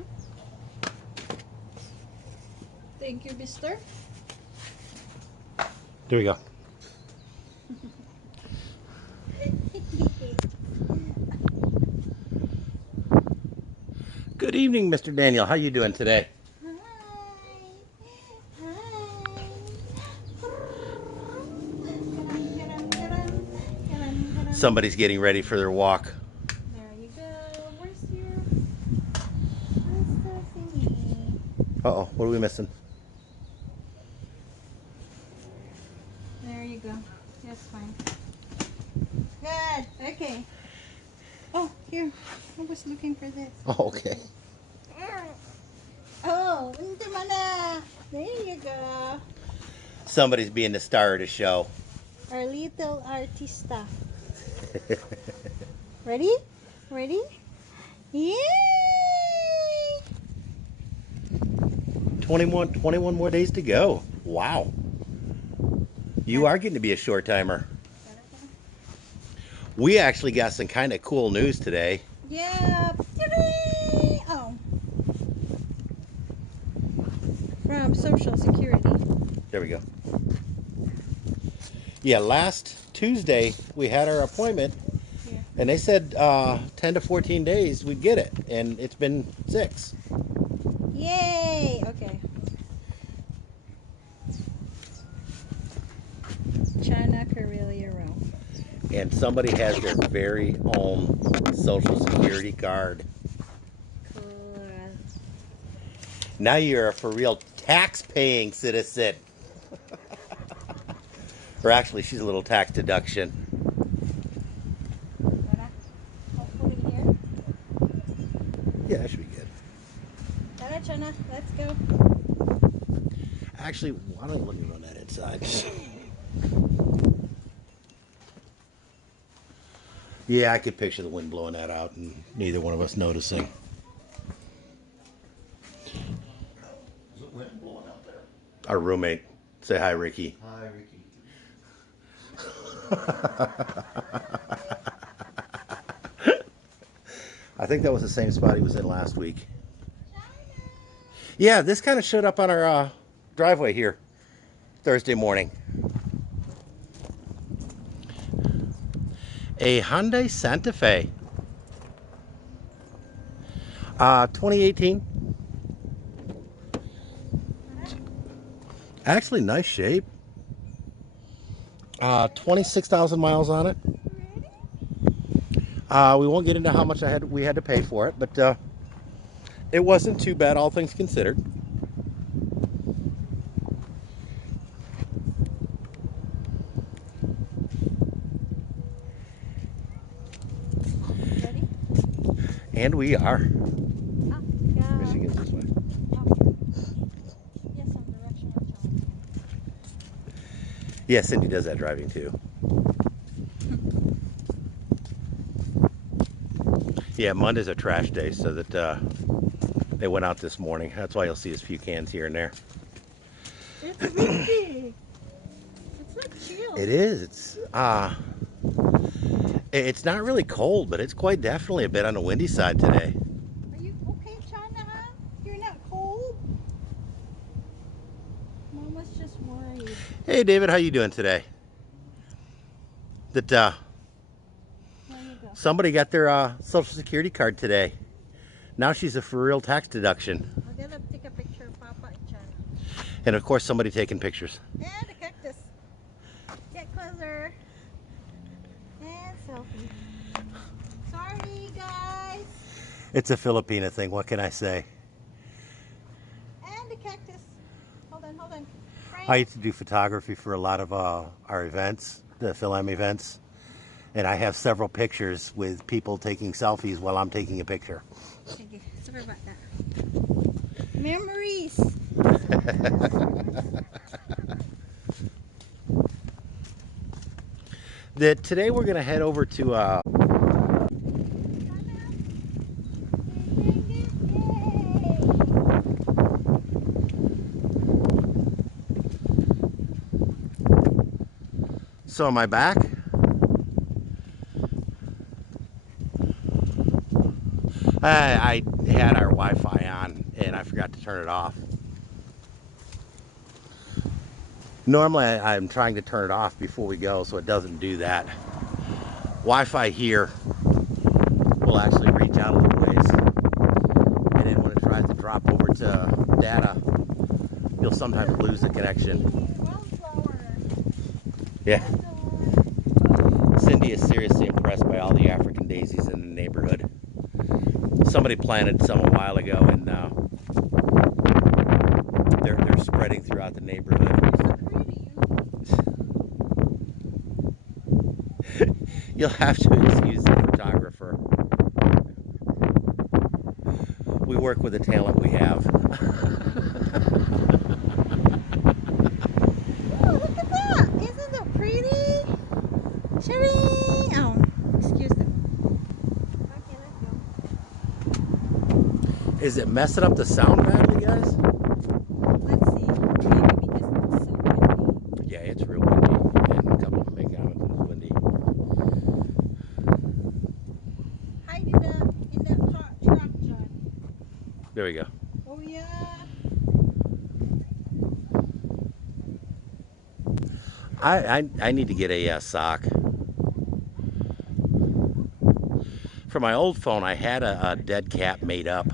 you. Thank you, mister. There we go. Good evening, Mr. Daniel. How you doing today? Hi. Hi. Somebody's getting ready for their walk. There you go. Where's the thingy? Uh-oh, what are we missing? There you go. That's fine. Good. Okay. Oh, here. I was looking for this. Oh, okay. Oh, hindi mo na. There you go. Somebody's being the star of the show. Our little artista. Ready? Ready? Yay! 21 more days to go. Wow. You are getting to be a short timer. We actually got some kind of cool news today. Yeah. Oh. From Social Security. There we go. Yeah, last Tuesday we had our appointment, Yeah. and they said 10 to 14 days we'd get it, and it's been 6. Yay! Okay. China Carillia Rome. And somebody has their very own Social Security card. Cool. Now you're a for real tax-paying citizen. Or actually, she's a little tax deduction. Hopefully here. Yeah, that should be good. Tara, China. Let's go. Actually, why don't you let me run that inside? Yeah, I could picture the wind blowing that out and neither one of us noticing. Is it wind blowing out there? Our roommate. Say hi, Ricky. Hi, Ricky. I think that was the same spot he was in last week. Yeah, this kind of showed up on our driveway here Thursday morning. A Hyundai Santa Fe. 2018. Actually, nice shape. 26,000 miles on it. We won't get into how much we had to pay for it, but it wasn't too bad, all things considered. Ready? And we are. Up we go. Michigan's this way. Yes, I'm directional John. Yeah, Cindy does that driving too. Yeah, Monday's a trash day, so that they went out this morning. That's why you'll see a few cans here and there. It's windy. It's like chill. It is. It's not really cold, but it's quite definitely a bit on the windy side today. Are you okay, China? You're not cold? Mama's just worried. Hey, David, how you doing today? That There you go. somebody got their Social Security card today. Now she's a for real tax deduction, I'm gonna take a picture of Papa and China. and of course somebody taking pictures. And the cactus. Get closer. And selfie. Sorry, guys. It's a Filipina thing. What can I say? And the cactus. Hold on, hold on. Frank. I used to do photography for a lot of our events, the Fil-Am events, and I have several pictures with people taking selfies while I'm taking a picture. Okay, sorry about that. Memories. Today we're gonna head over to So am I back? I had our Wi-Fi on and I forgot to turn it off. Normally I'm trying to turn it off before we go so it doesn't do that. Wi-Fi here will actually reach out a little ways, and then when it tries to drop over to data, you'll sometimes lose the connection. Yeah. Cindy is seriously impressed by all the African daisies in the neighborhood. Somebody planted some a while ago, and they're spreading throughout the neighborhood. You'll have to excuse the photographer. We work with the talent we have. Oh, look at that! Isn't that pretty? Sherry! Oh, excuse them. Okay, let's go. Is it messing up the sound badly, guys? Let's see. Maybe because it's so windy. Yeah, it's real windy. And a couple of big comments, it's windy. Hide in the truck, John. There we go. Oh yeah. I need to get a sock. For my old phone, I had a dead cat made up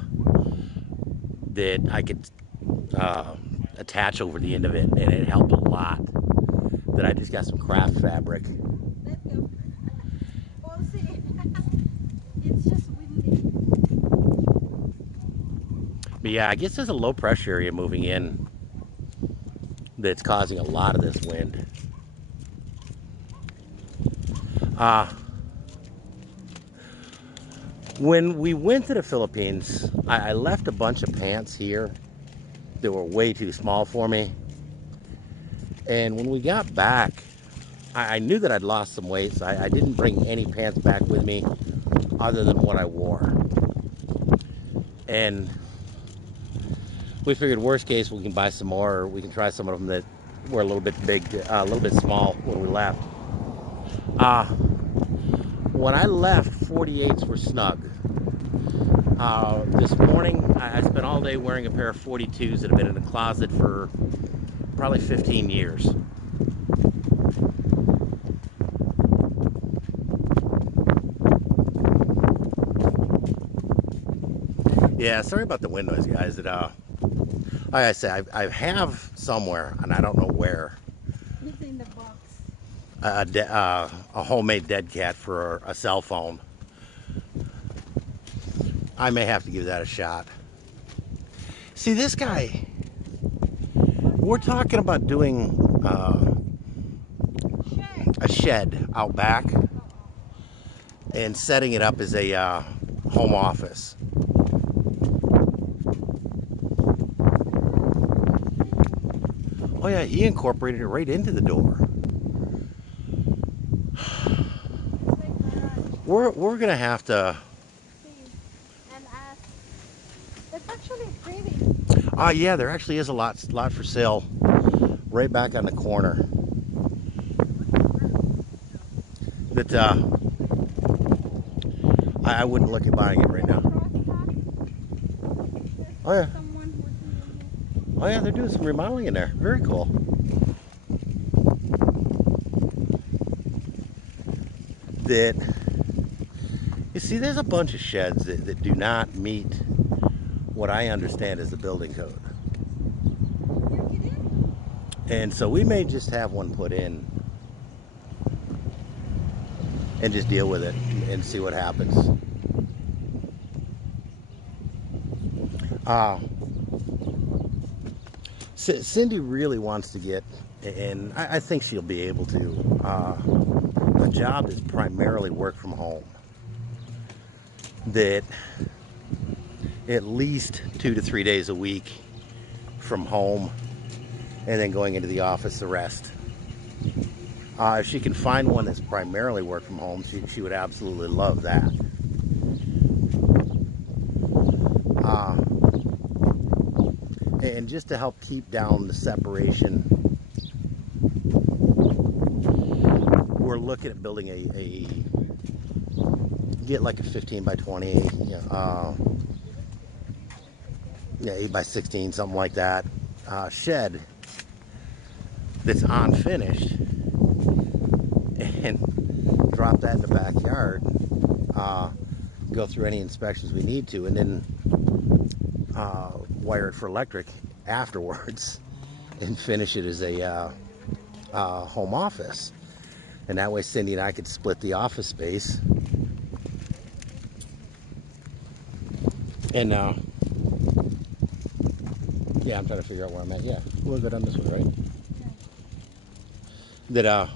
that I could attach over the end of it, and it helped a lot. Then I just got some craft fabric. Let's go. We'll see. It's just windy. But yeah, I guess there's a low pressure area moving in that's causing a lot of this wind. When we went to the Philippines, I left a bunch of pants here that were way too small for me. And when we got back, I knew that I'd lost some weight, so I didn't bring any pants back with me other than what I wore. And we figured worst case we can buy some more, or we can try some of them that were a little bit big, a little bit small when we left. When I left, 48s were snug. This morning, I spent all day wearing a pair of 42s that have been in the closet for probably 15 years. Yeah, sorry about the wind noise, guys. Like I said, I have somewhere, and I don't know where, It's in the box. a homemade dead cat for a cell phone. I may have to give that a shot. See, this guy, we're talking about doing a shed out back and setting it up as a home office. Oh yeah, he incorporated it right into the door. We're gonna have to. And it's actually pretty. Yeah, there actually is a lot for sale right back on the corner. That I wouldn't look at buying it right now. Oh yeah. Oh yeah, they're doing some remodeling in there. Very cool. That you see, there's a bunch of sheds that do not meet what I understand is the building code. And so we may just have one put in and just deal with it and see what happens. Cindy really wants to get, and I think she'll be able to, a job that's primarily work from home. That at least 2 to 3 days a week from home, and then going into the office the rest. If she can find one that's primarily work from home, she would absolutely love that. And just to help keep down the separation, we're looking at building get like a 15 by 20 yeah, 8 by 16, something like that, shed that's unfinished, and drop that in the backyard, go through any inspections we need to, and then wire it for electric afterwards and finish it as a home office. And that way Cindy and I could split the office space. And yeah, I'm trying to figure out where I'm at. Yeah, we'll go down this way, right? Yeah.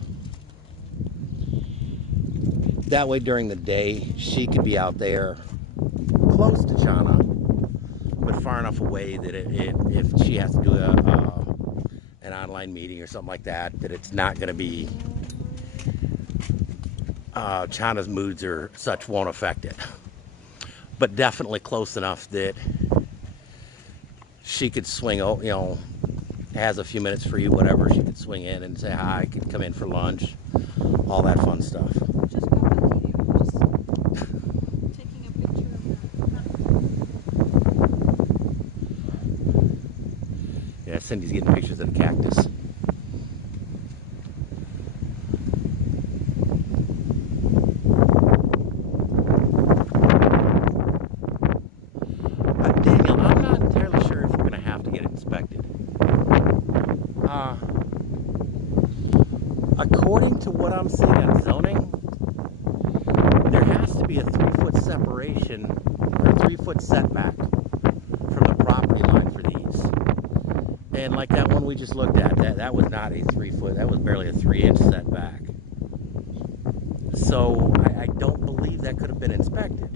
That way during the day she could be out there close to Chana, but far enough away that if she has to do an online meeting or something like that, that it's not going to be Chana's moods or such won't affect it. But definitely close enough that she could swing, has a few minutes free, whatever. She could swing in and say hi, could come in for lunch, all that fun stuff. Just go continue. Just taking a picture of Yeah, Cindy's getting pictures of the cactus. Daniel, I'm not entirely sure if we're going to have to get it inspected. According to what I'm seeing on zoning, there has to be a 3-foot separation or 3-foot setback from the property line for these. And like that one we just looked at, that was not a 3-foot, that was barely a 3-inch setback. So I don't believe that could have been inspected.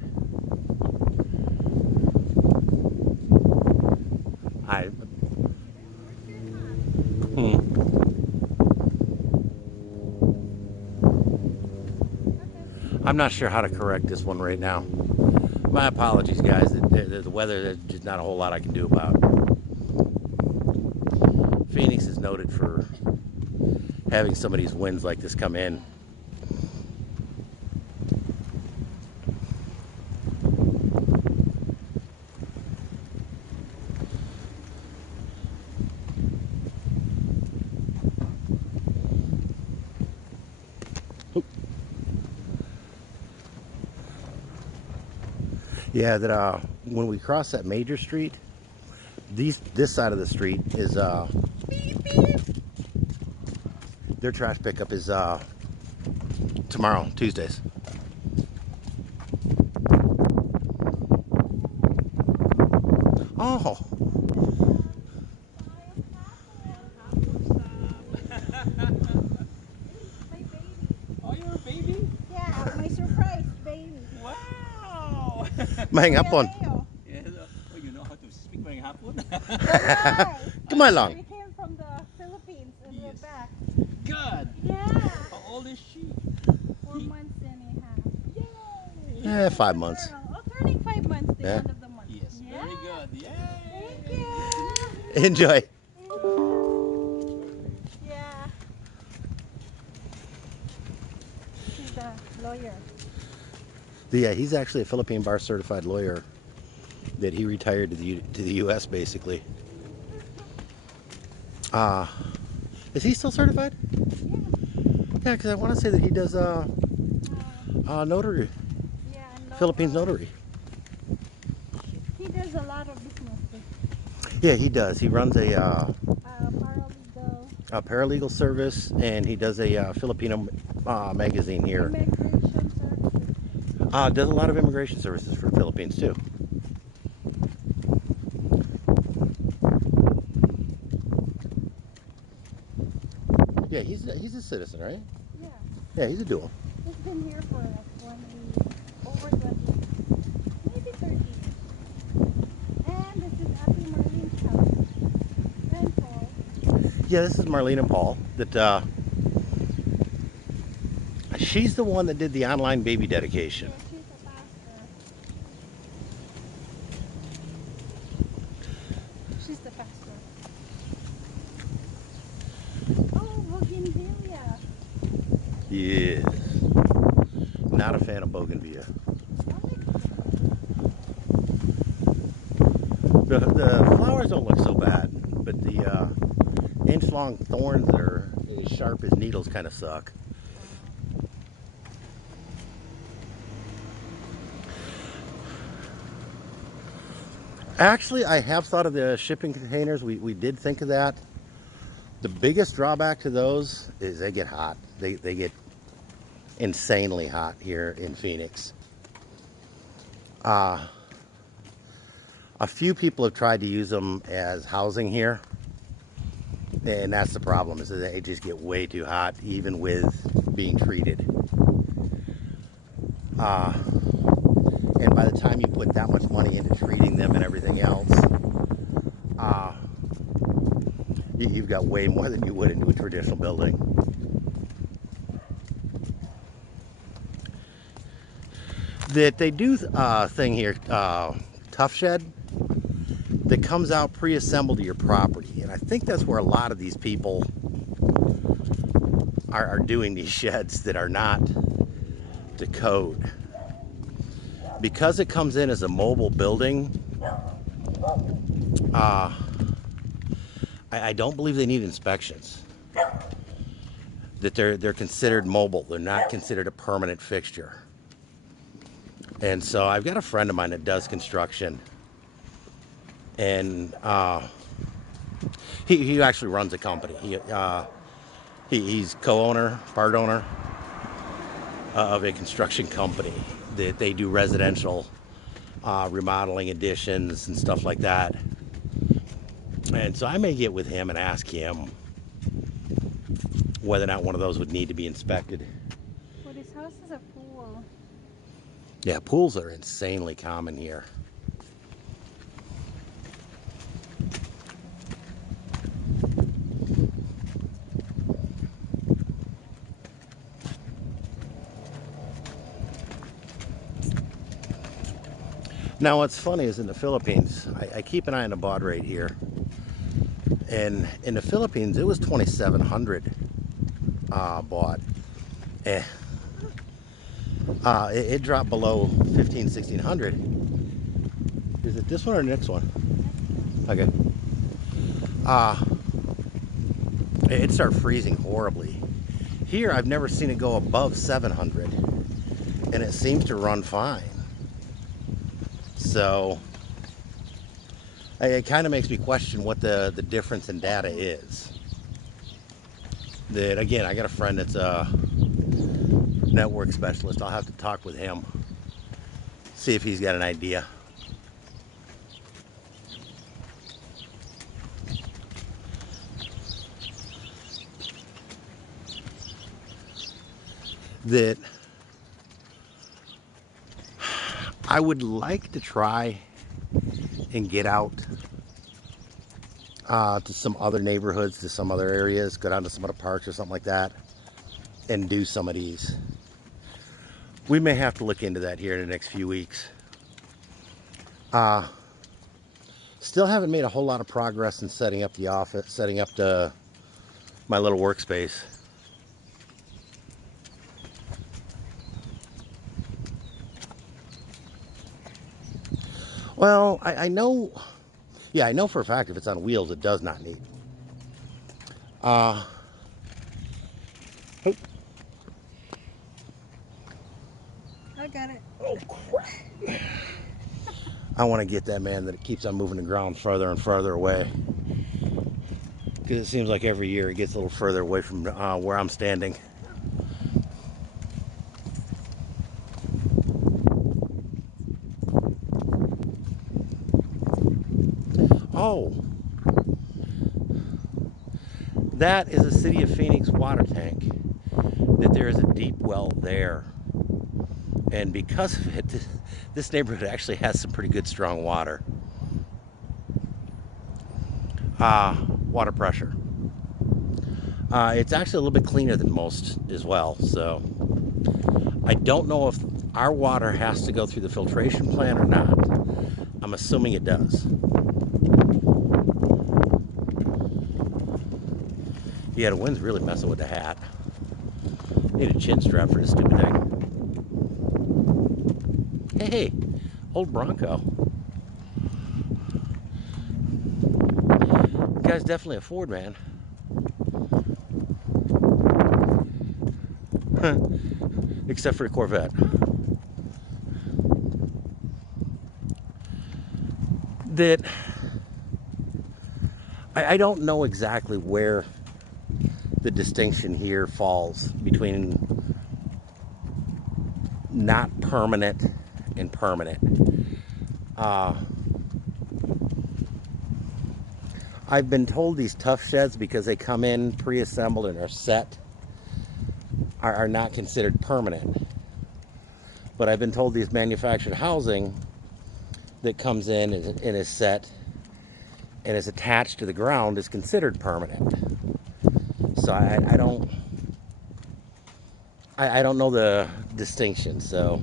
I'm not sure how to correct this one right now. My apologies, guys. The weather, there's just not a whole lot I can do about. Phoenix is noted for having some of these winds like this come in. Yeah, that when we cross that major street, this side of the street is their trash pickup is tomorrow, Tuesdays. Oh. my surprise baby. Wow! Mahing hapon. Yes, oh, you know how to speak Mahing hapon? Come along. We came from the Philippines and we're back. Good! Yeah. How old is she? 4 months and a half. Yay! 5 months. Oh, turning 5 months the end of the month. Yes, Yeah. very good. Yay! Thank you. Enjoy. Yeah. She's the lawyer. Yeah, he's actually a Philippine bar certified lawyer that he retired to the U.S. basically. Is he still certified? Yeah, because I want to say that he does notary, Yeah, Philippines notary. He does a lot of business. Yeah, he does. He runs a Paralegal. paralegal service, and he does a Filipino magazine here. Immigration services. Does a lot of immigration services for the Philippines too. Yeah, he's a citizen, right? Yeah. Yeah, he's a dual. He's been here for like over 20, maybe 30 years. And this is Auntie Marlene's house. And Paul. Yeah, this is Marlene and Paul. That she's the one that did the online baby dedication. Yeah, she's a pastor. She's the pastor. Oh, Bougainvillea. Yes. Not a fan of bougainvillea. The flowers don't look so bad, but the inch-long thorns that are as sharp as needles kind of suck. Actually, I have thought of the shipping containers. We did think of that. The biggest drawback to those is they get hot. They get insanely hot here in Phoenix. A few people have tried to use them as housing here, and that's the problem, is that they just get way too hot even with being treated. And by the time you put that much money into treating them and everything else, you've got way more than you would into a traditional building. That they do thing here, Tough Shed, that comes out pre-assembled to your property, and I think that's where a lot of these people are doing these sheds that are not to code. Because it comes in as a mobile building, I don't believe they need inspections. That they're considered mobile. They're not considered a permanent fixture. And so I've got a friend of mine that does construction, and he actually runs a company. He's co-owner, part owner of a construction company that they do residential remodeling, additions, and stuff like that. And so I may get with him and ask him whether or not one of those would need to be inspected. Well, this house is a pool. Yeah, pools are insanely common here. Now, what's funny is in the Philippines, I keep an eye on the baud rate here. And in the Philippines, it was 2,700 baud. It dropped below 1,600. Is it this one or the next one? Okay. It started freezing horribly. Here, I've never seen it go above 700, and it seems to run fine. So it kind of makes me question what the difference in data is. That, again, I got a friend that's a network specialist. I'll have to talk with him, see if he's got an idea. That I would like to try and get out to some other neighborhoods, to some other areas, go down to some other parks or something like that, and do some of these. We may have to look into that here in the next few weeks. Still haven't made a whole lot of progress in setting up the office, setting up my little workspace. Well, I know, yeah, I know for a fact if it's on wheels, it does not need. Oh. I got it. Oh, crap. I want to get that man that it keeps on moving the ground further and further away. Because it seems like every year it gets a little further away from where I'm standing. Oh, that is a City of Phoenix water tank. That there is a deep well there. And because of it, this neighborhood actually has some pretty good strong water. Water pressure. It's actually a little bit cleaner than most as well. So I don't know if our water has to go through the filtration plant or not. I'm assuming it does. Yeah, the wind's really messing with the hat. Need a chin strap for this stupid thing. Hey, old Bronco. guy's definitely a Ford man. Except for a Corvette. That I don't know exactly where the distinction here falls between not permanent and permanent. I've been told these tough sheds, because they come in pre-assembled and are set, are not considered permanent. But I've been told these manufactured housing that comes in and is set and is attached to the ground is considered permanent. So I don't know the distinction. So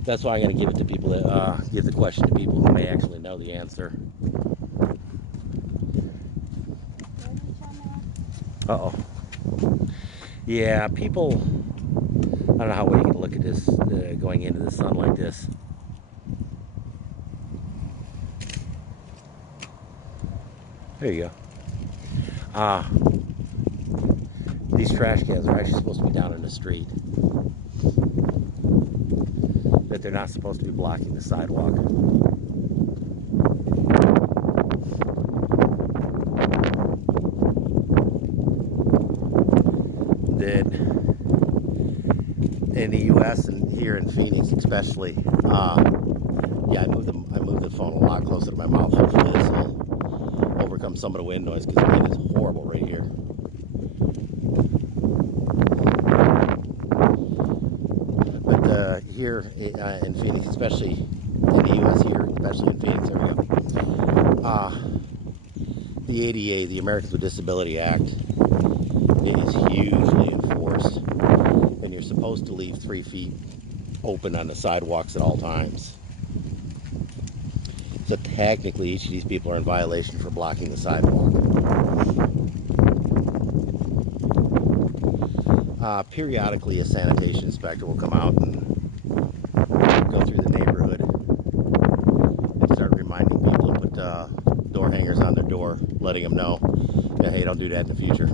that's why I'm going to give it to people that give the question to people who may actually know the answer. Uh-oh. Yeah, people, I don't know how well you can look at this going into the sun like this. There you go. These trash cans are actually supposed to be down in the street. That they're not supposed to be blocking the sidewalk. That in the U.S. and here in Phoenix especially, yeah, I moved the phone a lot closer to my mouth. Hopefully this will overcome some of the wind noise, because the wind is horrible right here. But here in Phoenix, especially in the U.S. here, especially in Phoenix, there we go. The ADA, the Americans with Disability Act, it is hugely enforced, and you're supposed to leave 3 feet open on the sidewalks at all times. So technically, each of these people are in violation for blocking the sidewalk. Periodically, a sanitation inspector will come out and go through the neighborhood and start reminding people to put door hangers on their door, letting them know, yeah, hey, don't do that in the future.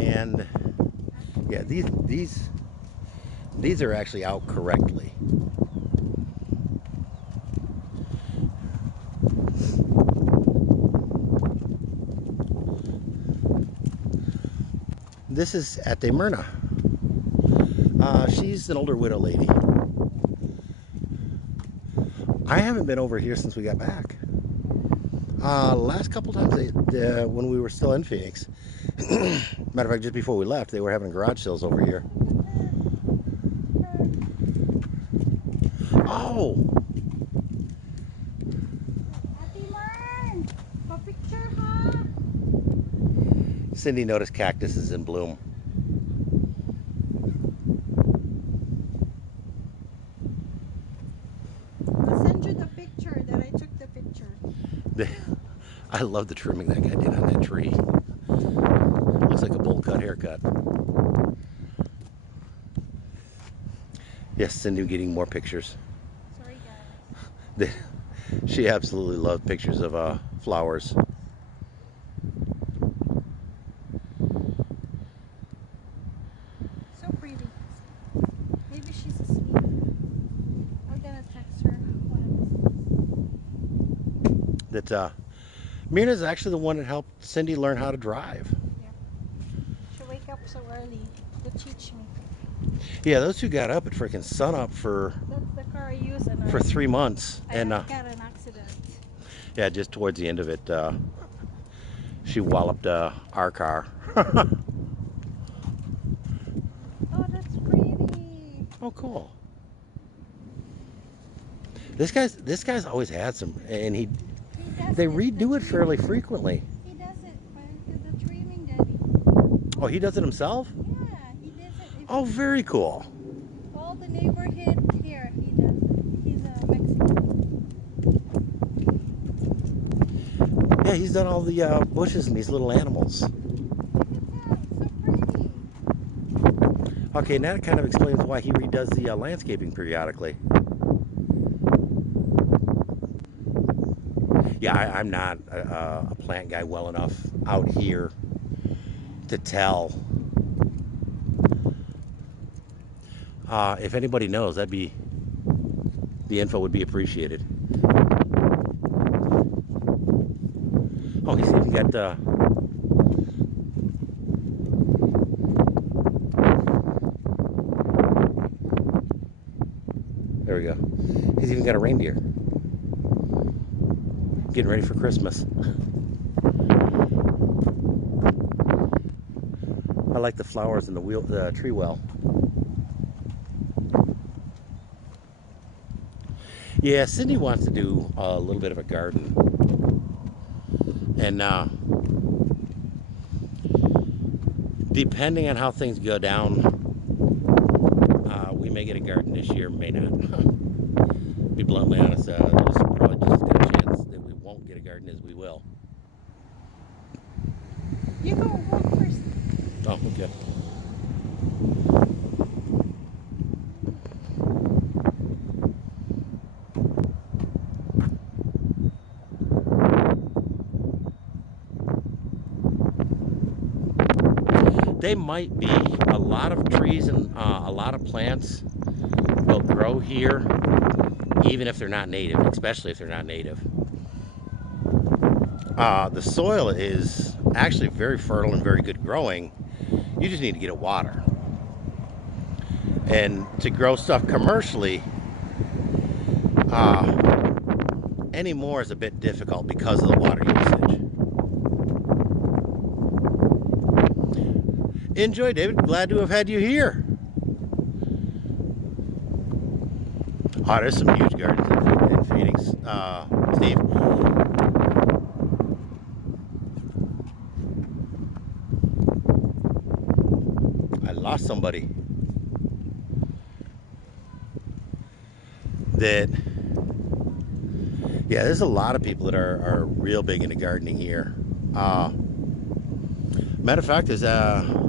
And yeah, these are actually out correctly. This is at de Myrna. She's an older widow lady. I haven't been over here since we got back. Last couple times when we were still in Phoenix. Matter of fact, just before we left, they were having garage sales over here. Oh! Ate Mern, pa-picture ha? Cindy noticed cactuses in bloom. I'll send you the picture that I took the picture. I love the trimming that guy did on that tree. Looks like a bowl cut haircut. Yes, Cindy getting more pictures. Sorry guys. She absolutely loved pictures of flowers. So pretty. Maybe she's asleep. I'm gonna text her one of these. That Myrna's actually the one that helped Cindy learn how to drive. Yeah. She wake up so early to teach me. Yeah, those two got up at freaking sunup for That's the car I use, and for 3 months, I and got an accident. yeah, just towards the end of it, she walloped our car. Oh, that's pretty. Oh, cool. This guy's always had some, and He does they it, redo the it fairly trimming. frequently. He does it, the trimming, Daddy. Oh, he does it himself? Yeah, he does it. If Oh, very cool. all the neighborhood here, he does it. He's a Mexican. Yeah, he's done all the bushes and these little animals. Look at that, so pretty. Okay, and that kind of explains why he redoes the landscaping periodically. Yeah, I'm not a plant guy well enough out here to tell. If anybody knows, the info would be appreciated. Oh, he's even got there we go. He's even got a reindeer. Getting ready for Christmas. I like the flowers in the tree well. Yeah, Cindy wants to do a little bit of a garden. And depending on how things go down, we may get a garden this year, may not. Be bluntly honest, there's probably just as good a chance that we won't get a garden as we will. You go walk first. Oh, okay. They might be a lot of trees and a lot of plants will grow here, even if they're not native, especially if they're not native. The soil is actually very fertile and very good growing. You just need to get it water. And to grow stuff commercially, anymore is a bit difficult because of the water usage. Enjoy, David. Glad to have had you here. Oh, there's some huge gardens in Phoenix, Steve. I lost somebody that, yeah, there's a lot of people that are real big into gardening here. Matter of fact, there's a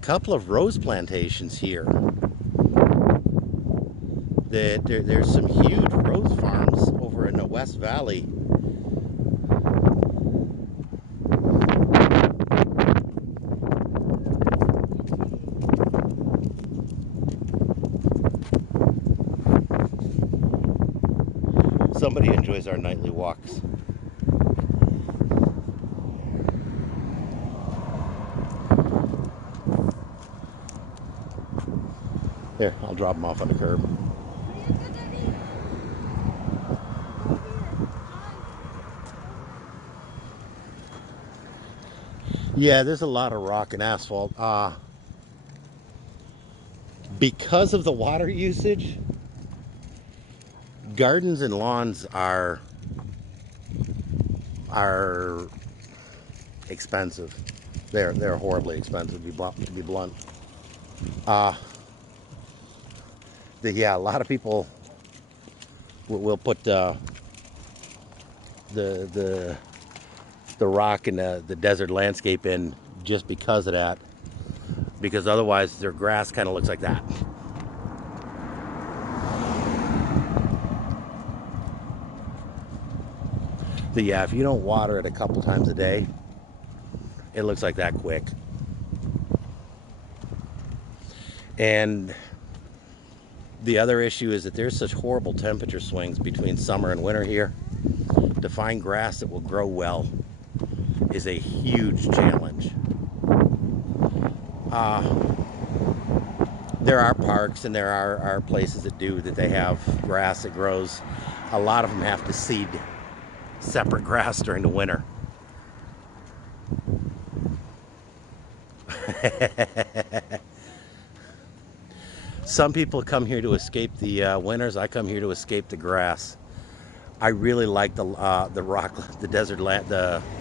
couple of rose plantations here. There's some huge rose farms over in the West Valley. Somebody enjoys our nightly walks. There, I'll drop them off on the curb. Yeah, there's a lot of rock and asphalt. Because of the water usage, gardens and lawns are expensive. They're horribly expensive, to be blunt. Yeah, a lot of people will put the rock and the desert landscape in just because of that. Because otherwise their grass kind of looks like that. So yeah, if you don't water it a couple times a day, it looks like that quick. And the other issue is that there's such horrible temperature swings between summer and winter here. To find grass that will grow well is a huge challenge. There are parks and there are places that they have grass that grows. A lot of them have to seed separate grass during the winter. Some people come here to escape the winters. I come here to escape the grass. I really like the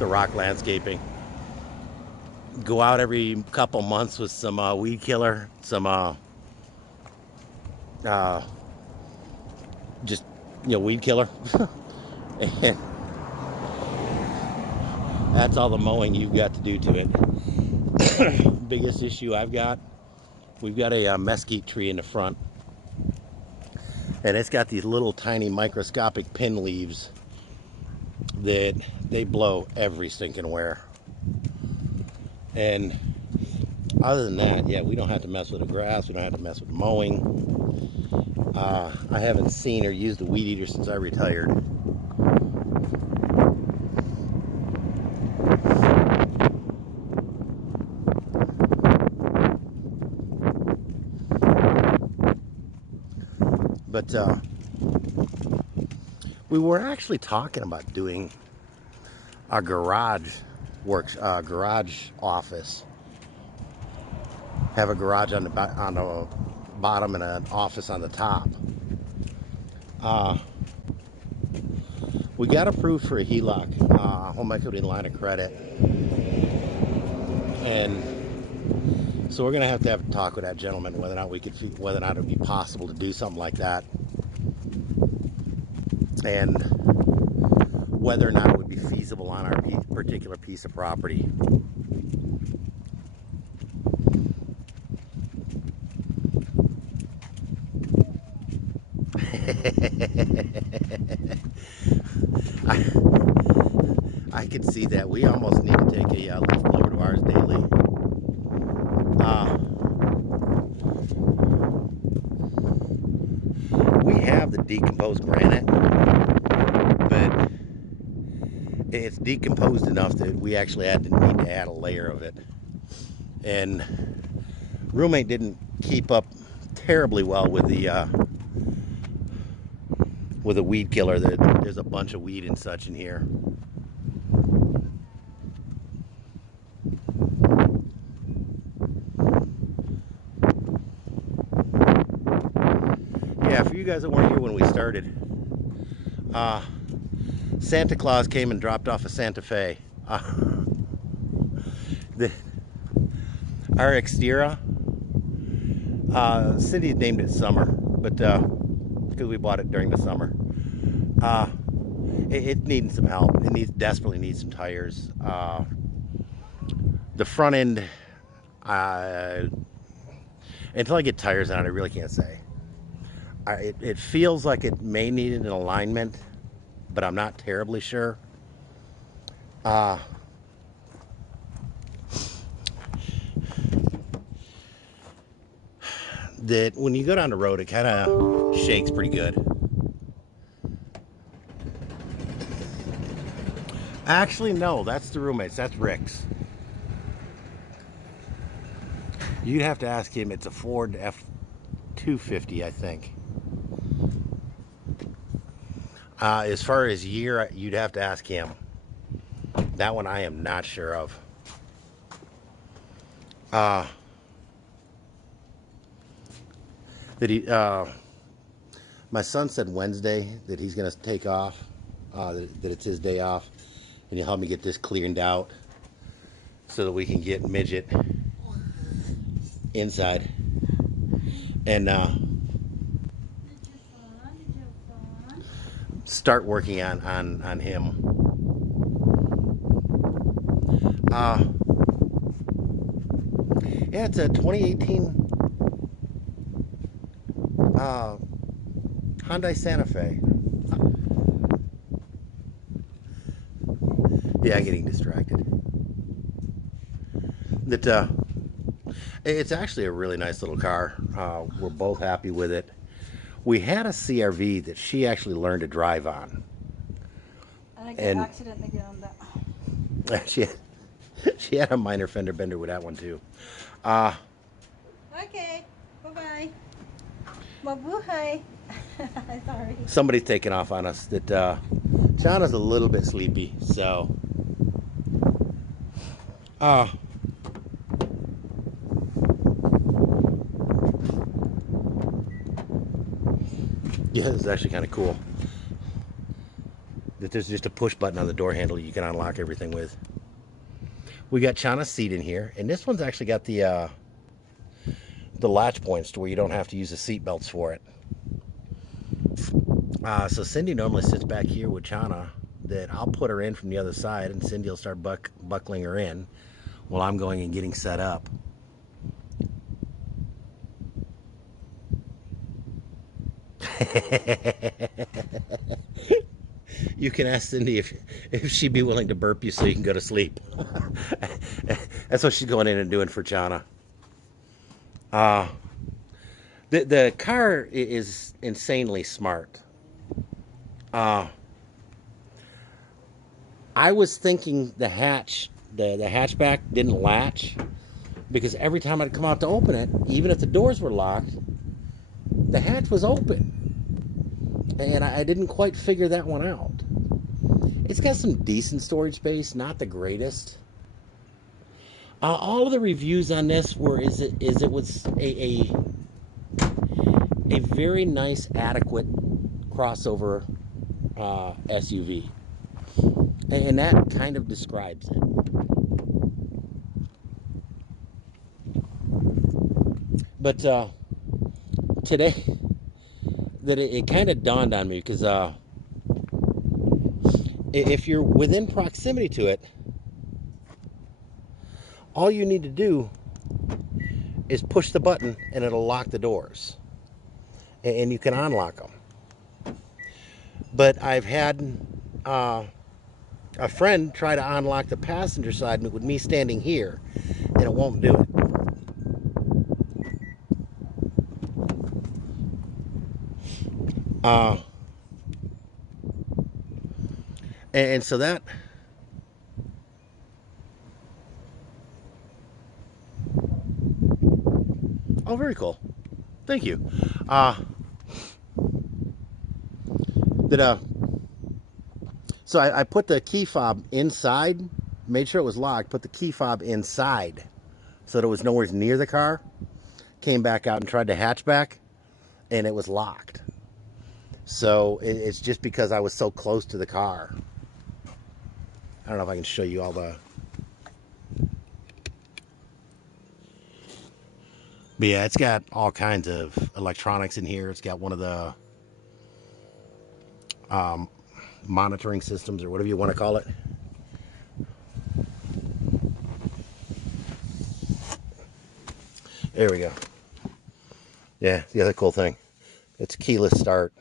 rock landscaping. Go out every couple months with some weed killer, some just weed killer, And that's all the mowing you've got to do to it. Biggest issue I've got, we've got a mesquite tree in the front, and it's got these little tiny microscopic pin leaves that they blow every stinking where. And other than that, yeah, we don't have to mess with the grass. We don't have to mess with mowing. I haven't seen or used a weed eater since I retired. But we were actually talking about doing a garage office. Have a garage on the bottom and an office on the top. We got approved for a HELOC, home equity line of credit, and so we're gonna have to have a talk with that gentleman whether or not it would be possible to do something like that, and whether or not it would be feasible on our particular piece of property. I could see that. We almost need to take a leaf blower to ours daily. We have the decomposed granite, but it's decomposed enough that we actually need to add a layer of it. And roommate didn't keep up terribly well with the weed killer. There's a bunch of weed and such in here. Yeah, for you guys that weren't here when we started, Santa Claus came and dropped off a Santa Fe. Our exterior, Cindy named it Summer, but because we bought it during the summer. It needs some help. It desperately needs some tires. The front end, until I get tires on it, I really can't say. It feels like it may need an alignment, but I'm not terribly sure. That when you go down the road, it kind of shakes pretty good. Actually, no, that's the roommates. That's Rick's. You'd have to ask him. It's a Ford F-250, I think. As far as year, you'd have to ask him. That one I am not sure of. My son said Wednesday that he's going to take off, that it's his day off, and he'll help me get this cleaned out so that we can get Midget inside. And start working on him. Yeah, it's a 2018 Hyundai Santa Fe. Yeah, I'm getting distracted. It's actually a really nice little car. We're both happy with it. We had a CRV that she actually learned to drive on. And I got an accident again on that. She had a minor fender bender with that one too. Okay, bye-bye. Mabuhay. Sorry. Somebody's taking off on us. That Chana's a little bit sleepy, so yeah, it's actually kind of cool that there's just a push button on the door handle you can unlock everything with. We got Chana's seat in here, and this one's actually got the latch points to where you don't have to use the seat belts for it. So Cindy normally sits back here with Chana. That I'll put her in from the other side, and Cindy will start buckling her in while I'm going and getting set up. You can ask Cindy if she'd be willing to burp you so you can go to sleep. That's what she's going in and doing for Chana. The car is insanely smart. I was thinking the hatchback didn't latch because every time I'd come out to open it, even if the doors were locked, the hatch was open. And I didn't quite figure that one out. It's got some decent storage space, not the greatest. All of the reviews on this were it was a very nice, adequate crossover SUV, and that kind of describes it. But today, that it kind of dawned on me because if you're within proximity to it, all you need to do is push the button and it'll lock the doors, and you can unlock them. But I've had a friend try to unlock the passenger side with me standing here, and it won't do it. And so that oh, very cool. Thank you. So I put the key fob inside, made sure it was locked, put the key fob inside so that it was nowhere near the car. Came back out and tried to hatch back, and it was locked. So it's just because I was so close to the car. I don't know if I can show you all the... But yeah, it's got all kinds of electronics in here. It's got one of the monitoring systems, or whatever you want to call it. There we go. Yeah, the other cool thing, it's keyless start.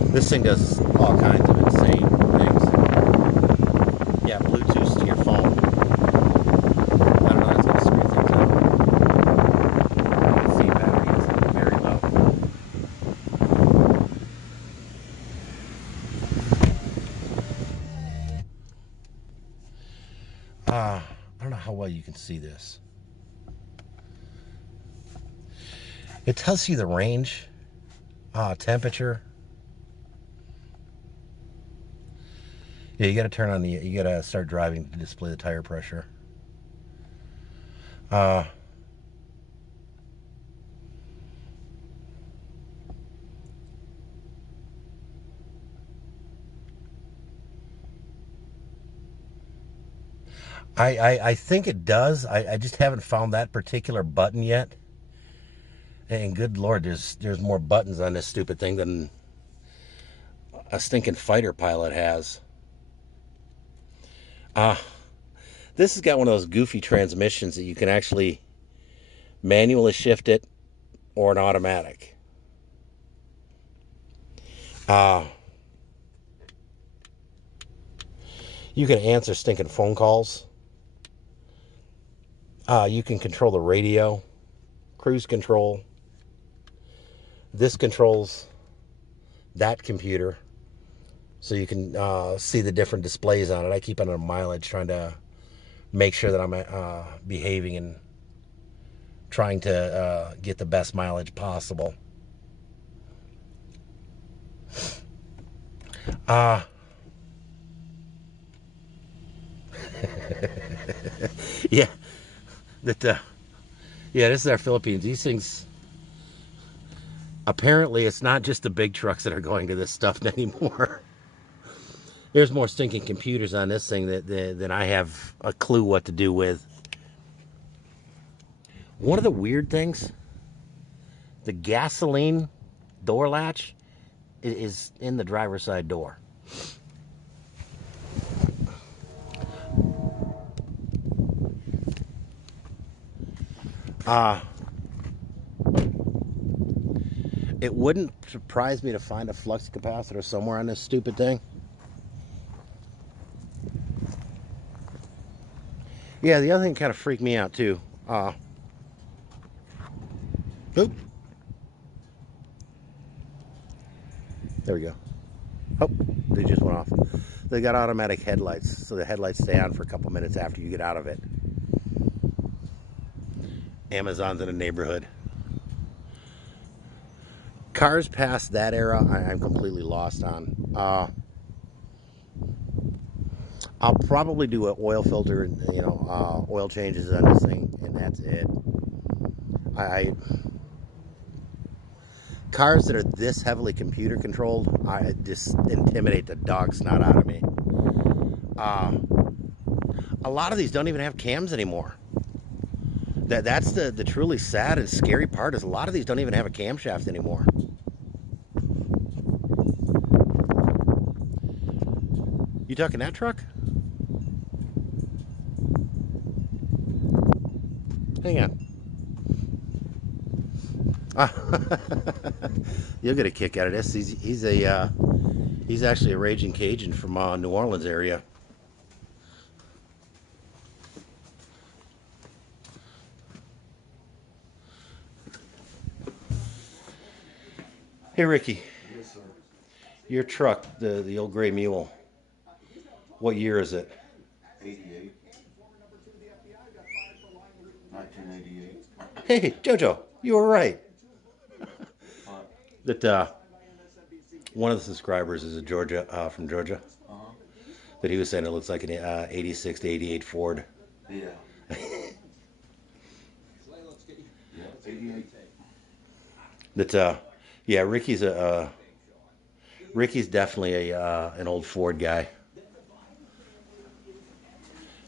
This thing does all kinds of insane things. Yeah, Bluetooth to your phone. I don't know, that's going to screw things up. See, battery is very low. I don't know how well you can see this. It tells you the range, temperature. Yeah, you got to turn on you got to start driving to display the tire pressure. I think it does. I just haven't found that particular button yet. And good Lord, there's more buttons on this stupid thing than a stinking fighter pilot has. This has got one of those goofy transmissions that you can actually manually shift it or an automatic. You can answer stinking phone calls. You can control the radio, cruise control. This controls that computer, so you can see the different displays on it. I keep it on mileage, trying to make sure that I'm behaving and trying to get the best mileage possible. Yeah, yeah, this is our Philippines. These things, apparently it's not just the big trucks that are going to this stuff anymore. There's more stinking computers on this thing than I have a clue what to do with. One of the weird things, the gasoline door latch is in the driver's side door. It wouldn't surprise me to find a flux capacitor somewhere on this stupid thing. Yeah, the other thing kind of freaked me out too. Oop. There we go. Oh, they just went off. They got automatic headlights, so the headlights stay on for a couple minutes after you get out of it. Amazon's in a neighborhood. Cars past that era, I'm completely lost on. I'll probably do an oil filter, oil changes on this thing, and that's it. Cars that are this heavily computer controlled, I just intimidate the dog snot out of me. A lot of these don't even have cams anymore. That's the truly sad and scary part, is a lot of these don't even have a camshaft anymore. You talking that truck? Hang on. You'll get a kick out of this. He's actually a raging Cajun from New Orleans area. Hey Ricky. Yes, sir. Your truck, the old gray mule. What year is it? 88. 1988. Hey Jojo, you were right. That one of the subscribers is a from Georgia. That he was saying it looks like an 86 to 88 Ford. Yeah. Yeah, 88. That yeah, Ricky's definitely an old Ford guy.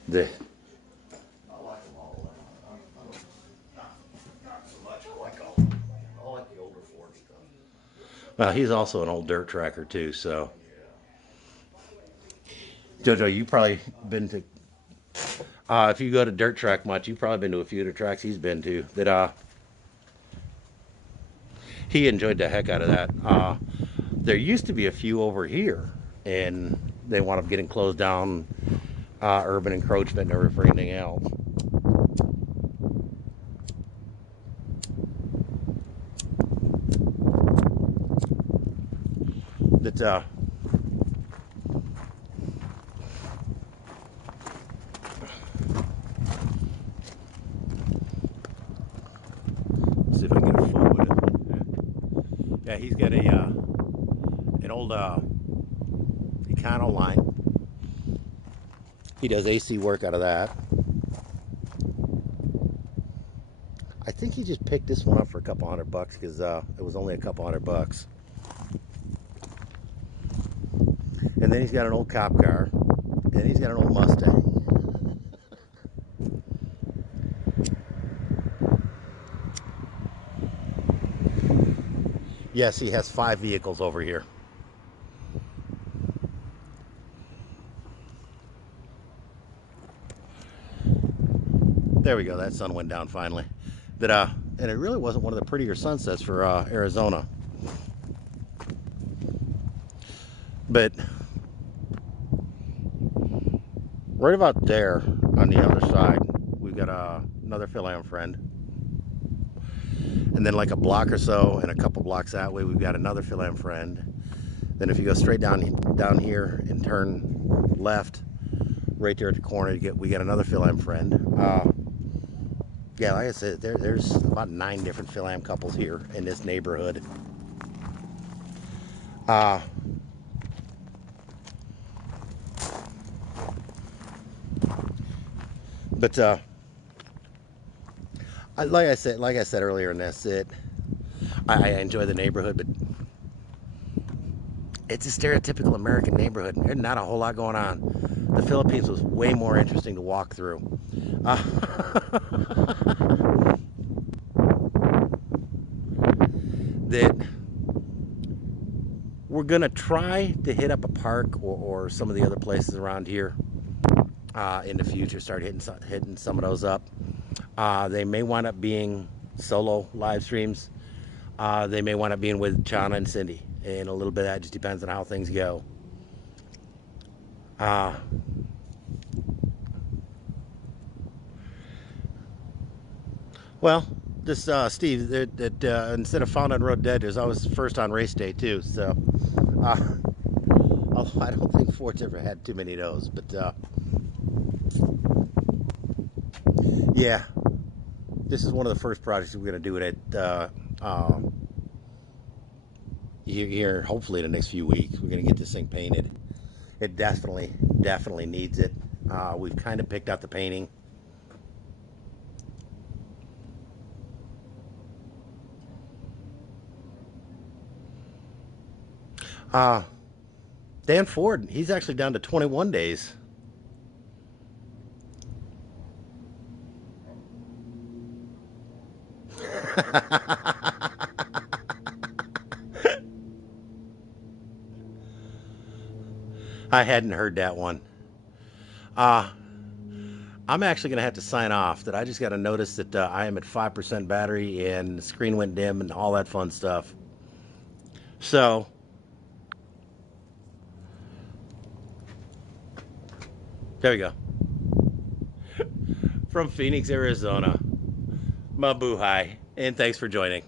The I like them all. Not so much. I like the older Ford stuff. well, he's also an old dirt tracker too. So, Jojo, you probably been to. If you go to dirt track much, you've probably been to a few of the tracks he's been to. That he enjoyed the heck out of that. There used to be a few over here, and they wound up getting closed down. Urban encroachment and everything else. That see if I can get a photo with it. Yeah, he's got an old Econo line. He does AC work out of that. I think he just picked this one up for a couple $100 because it was only a couple $100. And then he's got an old cop car, and he's got an old Mustang. Yes, he has 5 vehicles over here. There we go. That sun went down finally. And it really wasn't one of the prettier sunsets for Arizona. But right about there on the other side, we've got another Fil-Am friend. And then like a block or so, and a couple blocks that way, we've got another Fil-Am friend. Then if you go straight down here and turn left, right there at the corner, we got another Fil-Am friend. Yeah, like I said, there's about 9 different Fil-Am couples here in this neighborhood. But like I said earlier in this, I enjoy the neighborhood, but it's a stereotypical American neighborhood. There's not a whole lot going on. The Philippines was way more interesting to walk through. That we're gonna try to hit up a park or some of the other places around here in the future. Start hitting some of those up. They may wind up being solo live streams. They may wind up being with Chana and Cindy, and a little bit of that just depends on how things go. Well, this Steve, instead of Found on Road Dead, there's always first on race day too. So, although I don't think Ford's ever had too many of those, but yeah, this is one of the first projects we're going to do it at here. Hopefully, in the next few weeks, we're going to get this thing painted. It definitely needs it. We've kind of picked out the painting. Dan Ford, he's actually down to 21 days. I hadn't heard that one. I'm actually going to have to sign off. That I just got to notice that I am at 5% battery and the screen went dim and all that fun stuff. So, there we go. From Phoenix, Arizona, mabuhay, and thanks for joining.